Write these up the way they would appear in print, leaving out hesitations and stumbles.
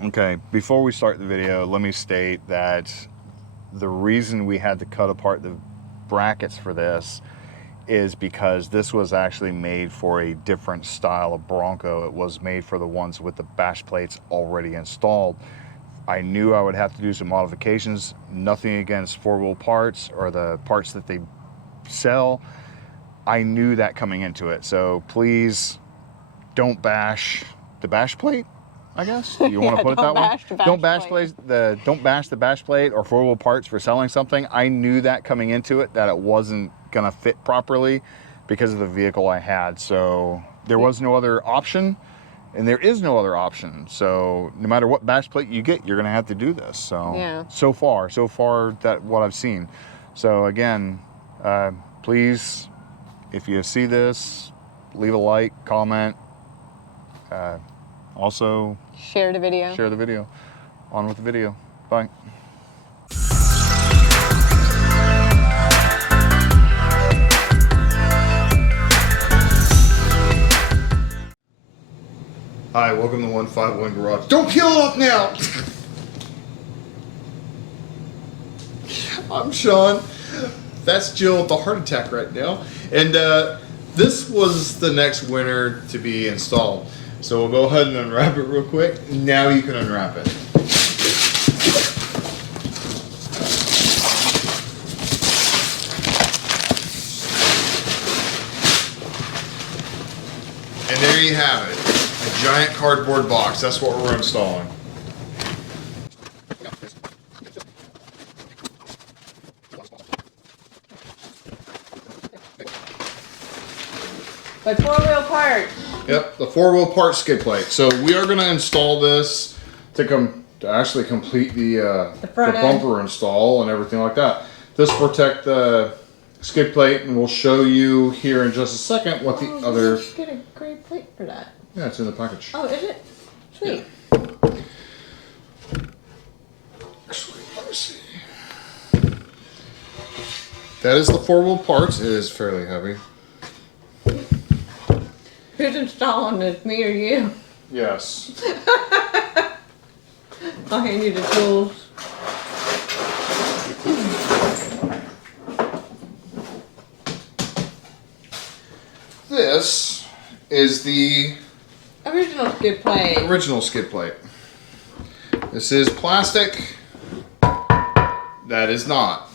Okay, before we start the video, let me state that the reason we had to cut apart the brackets for this is because this was actually made for a different style of Bronco. It was made for the ones with the bash plates already installed. I knew I would have to do some modifications. Nothing against four-wheel parts or the parts that they sell. I knew that coming into it. So please don't bash the bash plate, I guess. You want to put it that way? Don't bash the bash plate or four-wheel parts for selling something. I knew that coming into it, that it wasn't gonna fit properly because of the vehicle I had. So there was no other option. And there is no other option. So no matter what bash plate you get, you're gonna have to do this. So yeah. so far that what I've seen. So again, please, if you see this, leave a like, comment. Also share the video. Share the video. On with the video. Bye. Hi, welcome to 151 Garage. Don't peel it up now! I'm Sean. That's Jill with the heart attack right now. And this was the next winner to be installed. So we'll go ahead and unwrap it real quick. Now you can unwrap it. And there you have it. A giant cardboard box. That's what we're installing. Like four-wheel parts. Yep, the four-wheel part skid plate. So we are going to install this to actually complete the bumper install and everything like that. This will protect the skid plate, and we'll show you here in just a second what the other. You get a great plate for that. Yeah, it's in the package. Oh, is it? Sweet. Yeah. Actually, let me see. That is the four-wheel parts. It is fairly heavy. Who's installing this, me or you? Yes. I'll hand you the tools. This is the original skid plate. Original skid plate. This is plastic. That is not.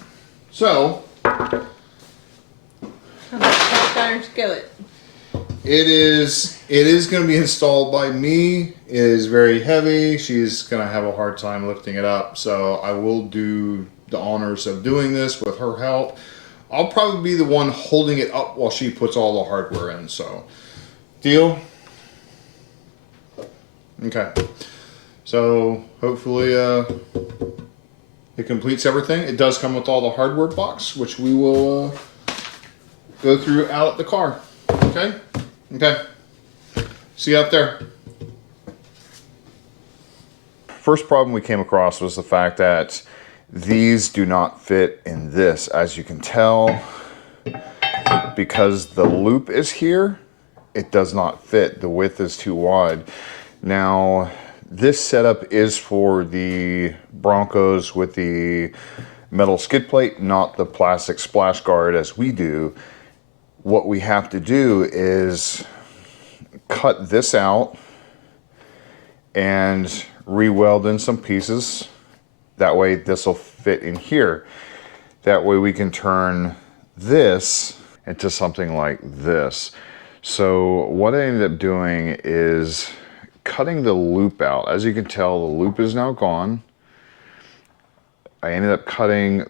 So, Cast iron skillet. it is going to be installed by me. It is very heavy. She's going to have a hard time lifting it up. So I will do the honors of doing this with her help. I'll probably be the one holding it up while she puts all the hardware in. So, deal? Okay. So hopefully it completes everything. It does come with all the hardware box, which we will go through out at the car. Okay? Okay. See you up there. First problem we came across was the fact that these do not fit in this. As you can tell, because the loop is here, it does not fit. The width is too wide. Now, this setup is for the Broncos with the metal skid plate, not the plastic splash guard as we do. What we have to do is cut this out and re-weld in some pieces. That way this will fit in here. That way we can turn this into something like this. So what I ended up doing is cutting the loop out. As you can tell, the loop is now gone. I ended up cutting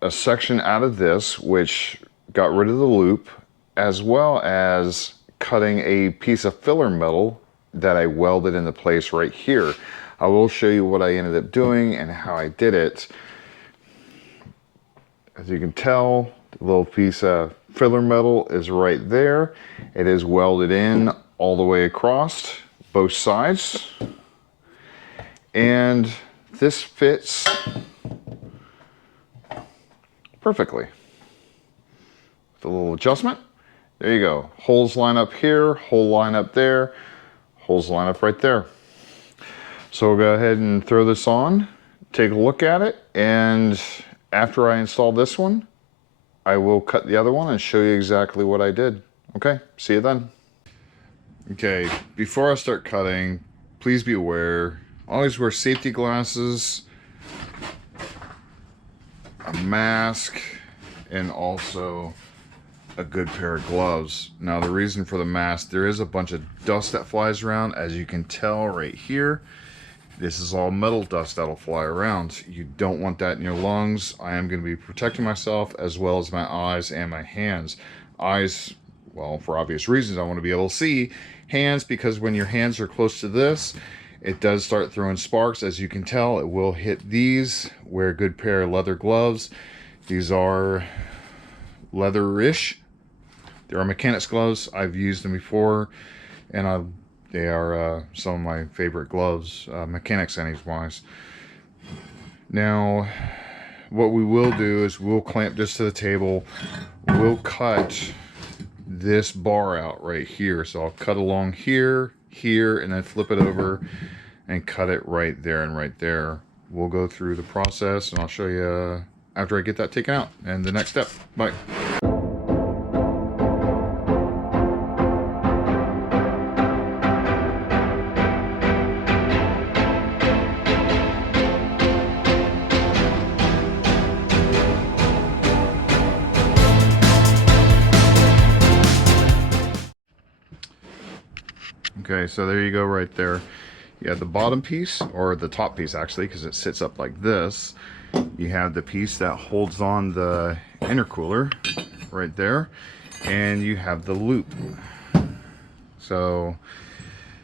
a section out of this, which got rid of the loop, as well as cutting a piece of filler metal that I welded into place right here. I will show you what I ended up doing and how I did it. As you can tell, the little piece of filler metal is right there. It is welded in all the way across both sides. And this fits perfectly. With a little adjustment, there you go. Holes line up here, hole line up there, holes line up right there. So we'll go ahead and throw this on, take a look at it, and after I install this one, I will cut the other one and show you exactly what I did. Okay, see you then. Okay, before I start cutting, please be aware, always wear safety glasses, a mask, and also a good pair of gloves. Now the reason for the mask, there is a bunch of dust that flies around, as you can tell right here. This is all metal dust that'll fly around. You don't want that in your lungs. I am going to be protecting myself as well as my eyes and my hands. Eyes, well, for obvious reasons, I want to be able to see. Hands, because when your hands are close to this, it does start throwing sparks. As you can tell, it will hit these. Wear a good pair of leather gloves. These are leather-ish. They are mechanics gloves. I've used them before, and they are some of my favorite gloves, mechanics wise. Now, what we will do is we'll clamp this to the table. We'll cut this bar out right here. So I'll cut along here, here, and then flip it over and cut it right there and right there. We'll go through the process and I'll show you after I get that taken out and the next step. Bye. Okay, so there you go right there. You have the bottom piece, or the top piece actually, because it sits up like this. You have the piece that holds on the intercooler right there, and you have the loop. So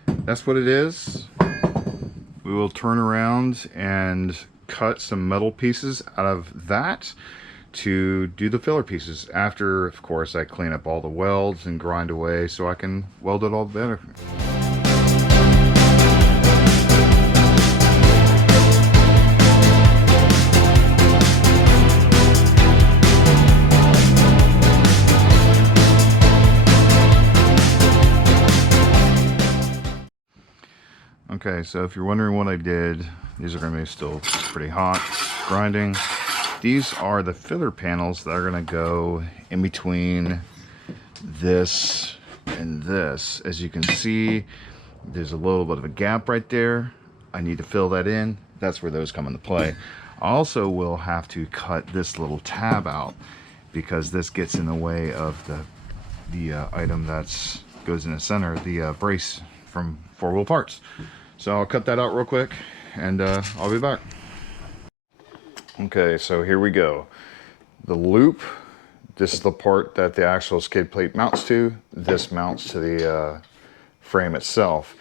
that's what it is. We will turn around and cut some metal pieces out of that to do the filler pieces. After, of course, I clean up all the welds and grind away so I can weld it all better. Okay, so if you're wondering what I did, these are going to be still pretty hot, grinding. These are the filler panels that are going to go in between this and this. As you can see, there's a little bit of a gap right there. I need to fill that in. That's where those come into play. I also will have to cut this little tab out because this gets in the way of the item that's goes in the center, the brace from 4-wheel parts. So I'll cut that out real quick and I'll be back. Okay, so here we go. The loop, this is the part that the actual skid plate mounts to. This mounts to the frame itself.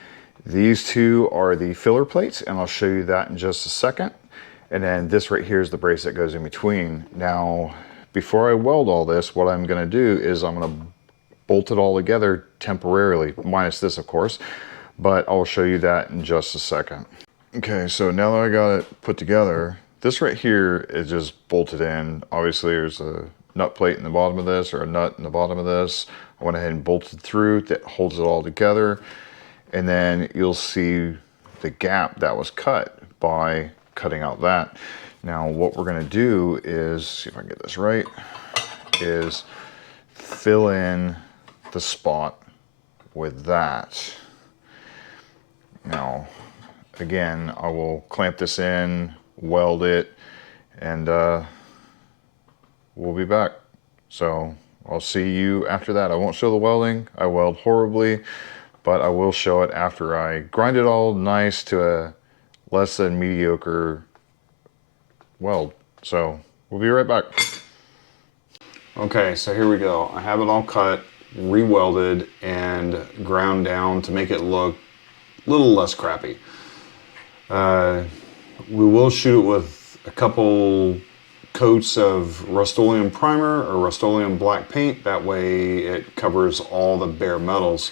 These two are the filler plates, and I'll show you that in just a second. And then this right here is the brace that goes in between. Now, before I weld all this, what I'm gonna do is I'm gonna bolt it all together temporarily, minus this of course, but I'll show you that in just a second. Okay, so now that I got it put together, this right here is just bolted in. Obviously there's a nut plate in the bottom of this, or a nut in the bottom of this. I went ahead and bolted through that holds it all together. And then you'll see the gap that was cut by cutting out that. Now what we're gonna do is, see if I can get this right, is fill in the spot with that. Now, again, I will clamp this in, weld it, and we'll be back. So I'll see you after that. I won't show the welding. I weld horribly, but I will show it after I grind it all nice to a less than mediocre weld. So we'll be right back. Okay, so here we go. I have it all cut, re-welded, and ground down to make it look a little less crappy. We will shoot it with a couple coats of Rust-Oleum primer or Rust-Oleum black paint. That way it covers all the bare metals.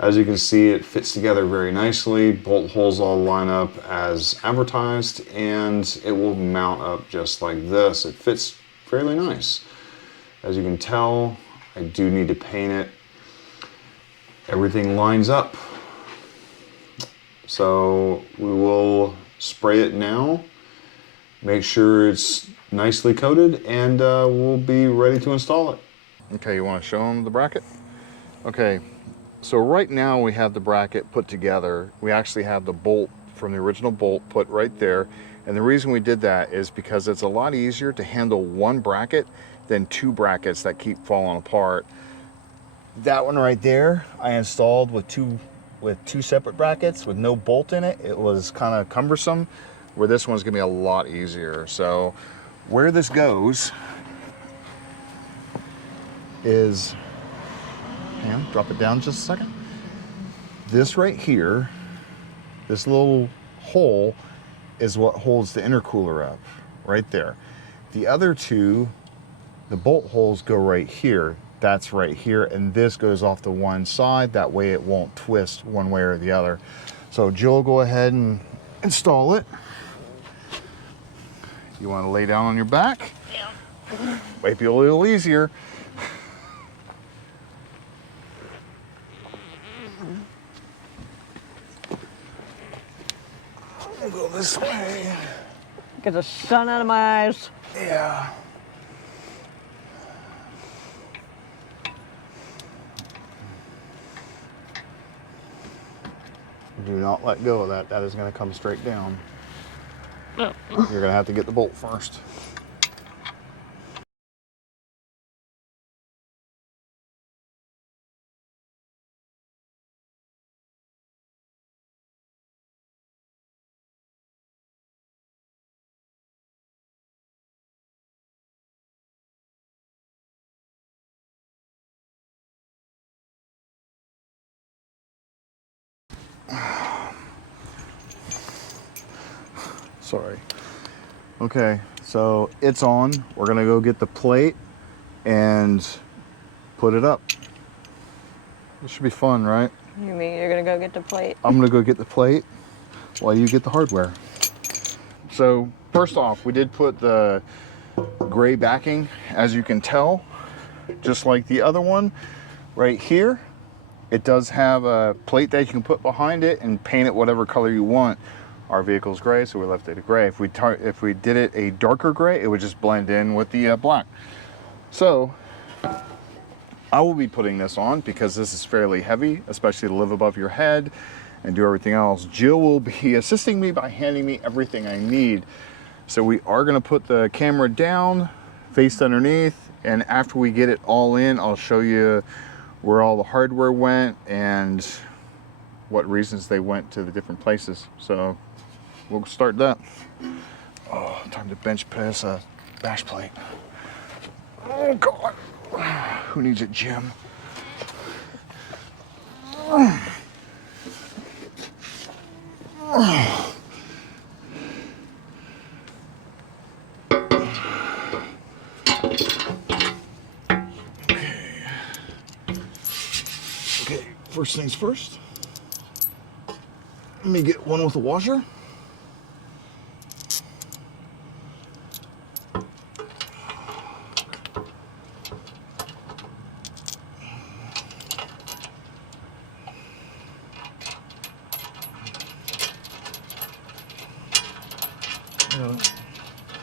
As you can see, it fits together very nicely. Bolt holes all line up as advertised, and it will mount up just like this. It fits fairly nice. As you can tell, I do need to paint it. Everything lines up. So we will spray it now, make sure it's nicely coated, and we'll be ready to install it. Okay, you want to show them the bracket? Okay, so right now we have the bracket put together. We actually have the bolt from the original bolt put right there. And the reason we did that is because it's a lot easier to handle one bracket than two brackets that keep falling apart. That one right there, I installed with two separate brackets with no bolt in it. It was kind of cumbersome, where this one's gonna be a lot easier. So where this goes is, and drop it down just a second. This right here, this little hole is what holds the intercooler up, right there. The other two, the bolt holes go right here. That's right here, and this goes off to one side. That way it won't twist one way or the other. So Jill will go ahead and install it. You want to lay down on your back? Yeah. Might be a little easier. I'll go this way. Get the sun out of my eyes. Yeah. Do not let go of that. That is going to come straight down. No. You're going to have to get the bolt first. Sorry. Okay, so it's on. We're gonna go get the plate and put it up. This should be fun, right? You mean you're gonna go get the plate? I'm gonna go get the plate while you get the hardware. So first off, we did put the gray backing, as you can tell, just like the other one right here. It does have a plate that you can put behind it and paint it whatever color you want. Our vehicle's gray, so we left it a gray. If we did it a darker gray, it would just blend in with the black. So I will be putting this on because this is fairly heavy, especially to live above your head and do everything else. Jill will be assisting me by handing me everything I need. So we are gonna put the camera down, faced underneath, and after we get it all in, I'll show you where all the hardware went and what reasons they went to the different places. So we'll start that. Oh, time to bench press a bash plate. Oh God, who needs it, Jim? Okay, first things first. Let me get one with a washer.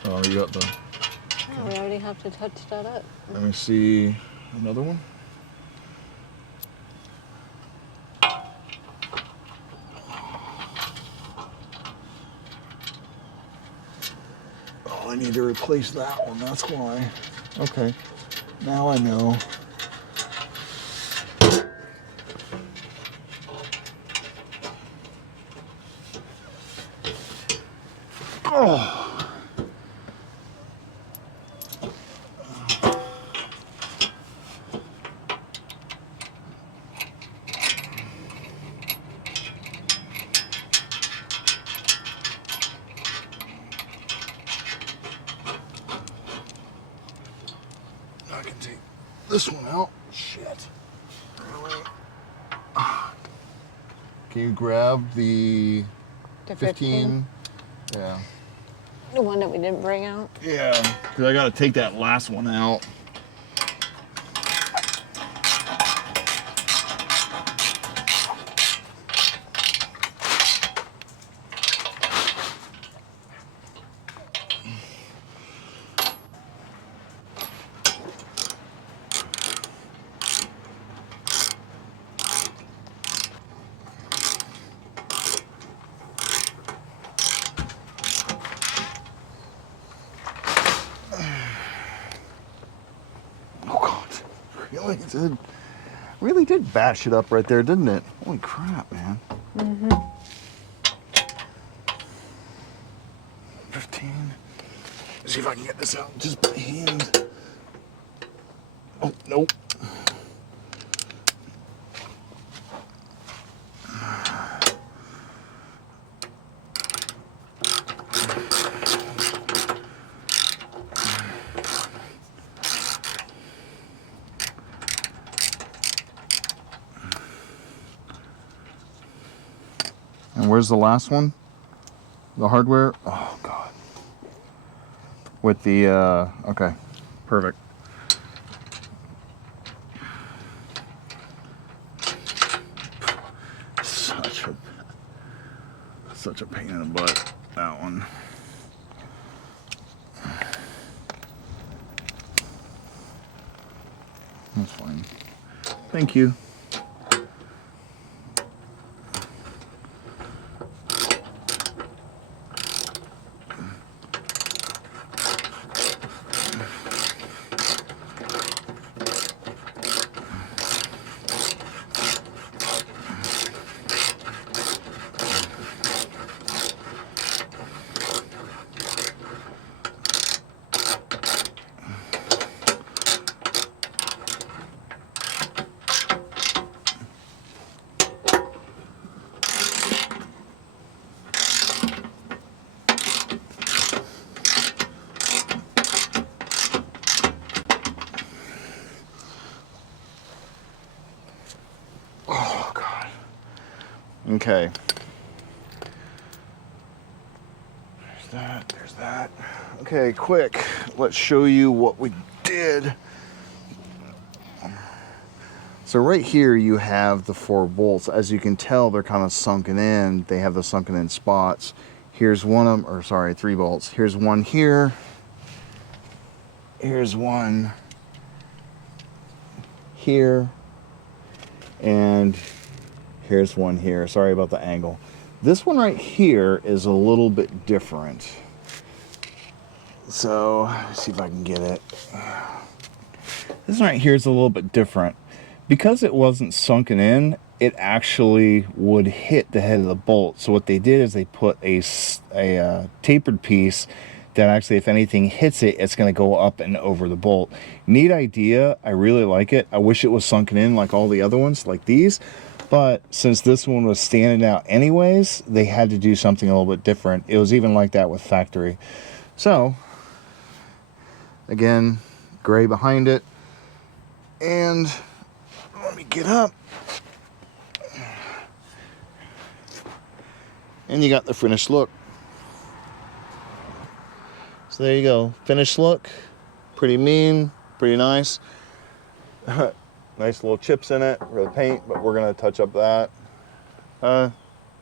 Oh, you got the... Oh, we already have to touch that up. Let me see another one. Oh, I need to replace that one, that's why. Okay, now I know. Oh. I can take this one out. Shit. Can you grab the 15? Yeah. The one that we didn't bring out? Yeah, because I got to take that last one out. really did bash it up right there, didn't it? Holy crap, man. 15. See if I can get this out just by hand. Oh, nope. And where's the last one? The hardware? Oh, God. With the, okay, perfect. Such a pain in the butt, that one. That's fine. Thank you. Okay. There's that. Okay, quick. Let's show you what we did. So right here you have the 4 bolts. As you can tell, they're kind of sunken in. They have the sunken in spots. Here's one of them, or sorry, 3 bolts. Here's one here. Here's one here. And here's one here. Sorry about the angle. This one right here is a little bit different. So, let's see if I can get it. This one right here is a little bit different. Because it wasn't sunken in, it actually would hit the head of the bolt. So what they did is they put a tapered piece that actually, if anything hits it, it's going to go up and over the bolt. Neat idea. I really like it. I wish it was sunken in like all the other ones, like these. But since this one was standing out anyways, they had to do something a little bit different. It was even like that with factory. So, again, gray behind it. And let me get up. And you got the finished look. So there you go. Finished look. Pretty mean, pretty nice. Nice little chips in it for the paint, but we're gonna touch up that.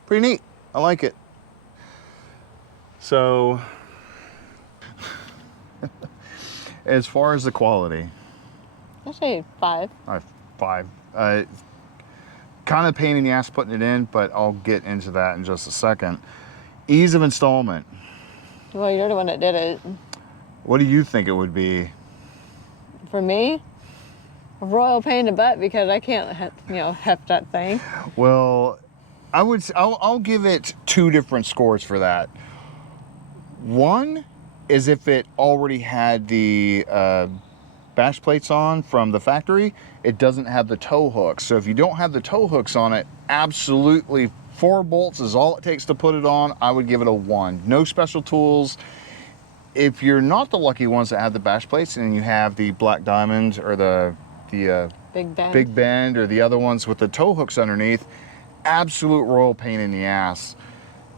Pretty neat. I like it. So, as far as the quality, I'll say 5. 5. Kind of pain in the ass putting it in, but I'll get into that in just a second. Ease of installment. Well, you're the one that did it. What do you think it would be? For me, a royal pain in the butt because I can't, heft that thing. Well, I'll give it 2 different scores for that. One is if it already had the bash plates on from the factory, it doesn't have the tow hooks. So if you don't have the tow hooks on it, absolutely 4 bolts is all it takes to put it on. I would give it a 1. No special tools. If you're not the lucky ones that have the bash plates and you have the black diamond or the Big Bend or the other ones with the tow hooks underneath, absolute royal pain in the ass,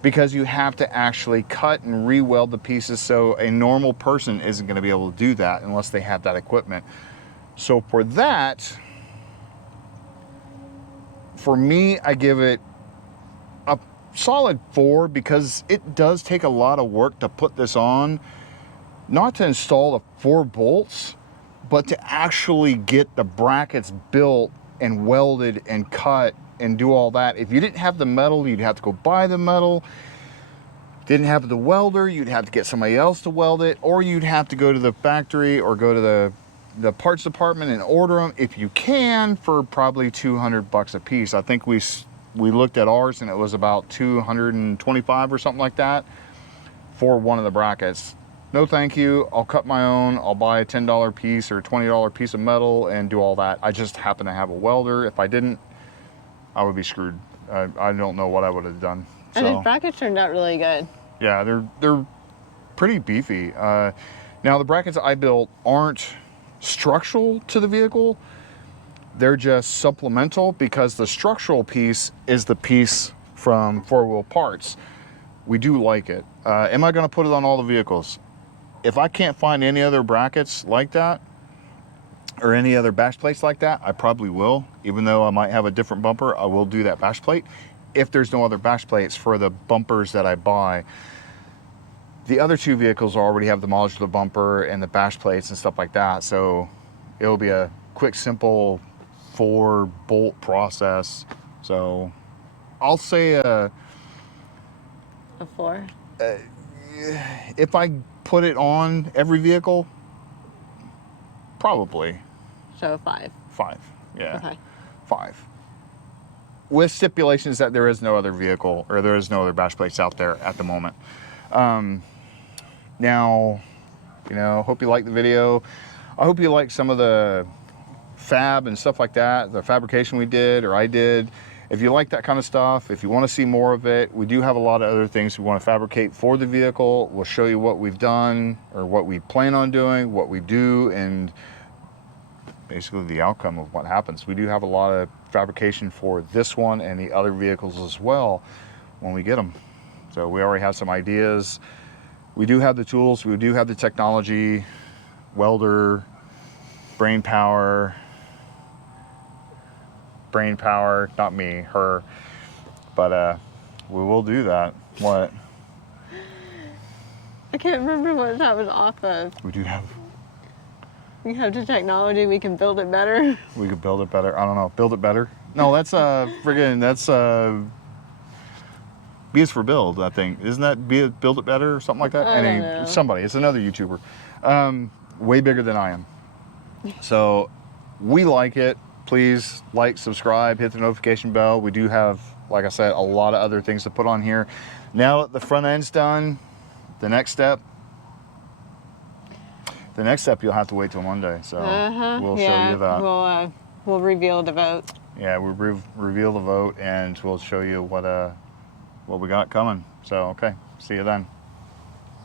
because you have to actually cut and re-weld the pieces. So a normal person isn't going to be able to do that unless they have that equipment. So for that, for me, I give it a solid 4 because it does take a lot of work to put this on. Not to install the 4 bolts, but to actually get the brackets built and welded and cut and do all that. If you didn't have the metal, you'd have to go buy the metal. Didn't have the welder, you'd have to get somebody else to weld it, or you'd have to go to the factory or go to the parts department and order them if you can for probably $200 a piece. I think we looked at ours and it was about 225 or something like that for one of the brackets. No thank you, I'll cut my own, I'll buy a $10 piece or $20 piece of metal and do all that. I just happen to have a welder. If I didn't, I would be screwed. I don't know what I would have done. And So, his brackets turned out really good. yeah, they're pretty beefy. Now the brackets I built aren't structural to the vehicle. They're just supplemental because the structural piece is the piece from 4-wheel parts. We do like it. Am I going to put it on all the vehicles? If I can't find any other brackets like that or any other bash plates like that, I probably will. Even though I might have a different bumper, I will do that bash plate if there's no other bash plates for the bumpers that I buy. The other two vehicles already have the modular bumper and the bash plates and stuff like that, so it'll be a quick, simple 4-bolt process. So I'll say A 4. if I put it on every vehicle, probably So 5. 5. Yeah, Okay. 5. With stipulations that there is no other vehicle or there is no other bash plates out there at the moment. Now, hope you like the video. I hope you like some of the fab and stuff like that, the fabrication we did or I did. If you like that kind of stuff, if you want to see more of it, we do have a lot of other things we want to fabricate for the vehicle. We'll show you what we've done or what we plan on doing, what we do, and basically the outcome of what happens. We do have a lot of fabrication for this one and the other vehicles as well when we get them. So we already have some ideas. We do have the tools, we do have the technology, welder, brain power, not me, her, but we will do that. What? I can't remember what that was off of. We do have, We have the technology, we can build it better. we could build it better. I don't know, build it better? No, that's B is for build, I think. Isn't that build it better or something like that? I don't know. Somebody, it's another YouTuber. Way bigger than I am. So we like it. Please like, subscribe, hit the notification bell. We do have, like I said, a lot of other things to put on here. Now that the front end's done, the next step you'll have to wait till Monday. So we'll show you that. We'll reveal the vote. Yeah, we'll reveal the vote and we'll show you what we got coming. So, okay, see you then.